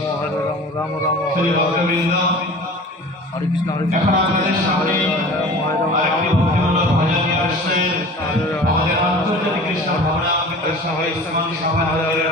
রাম রাম হরে ভক্তবৃন্দ, হরে কৃষ্ণ এখন আমাদের সামনে আরেকটি ভক্তিমূলক ভজন নিয়ে আসছে আমাদের আন্তর্জাতিক কৃষ্ণ ভাবনা পিতা স্বামী উসমান সাহেব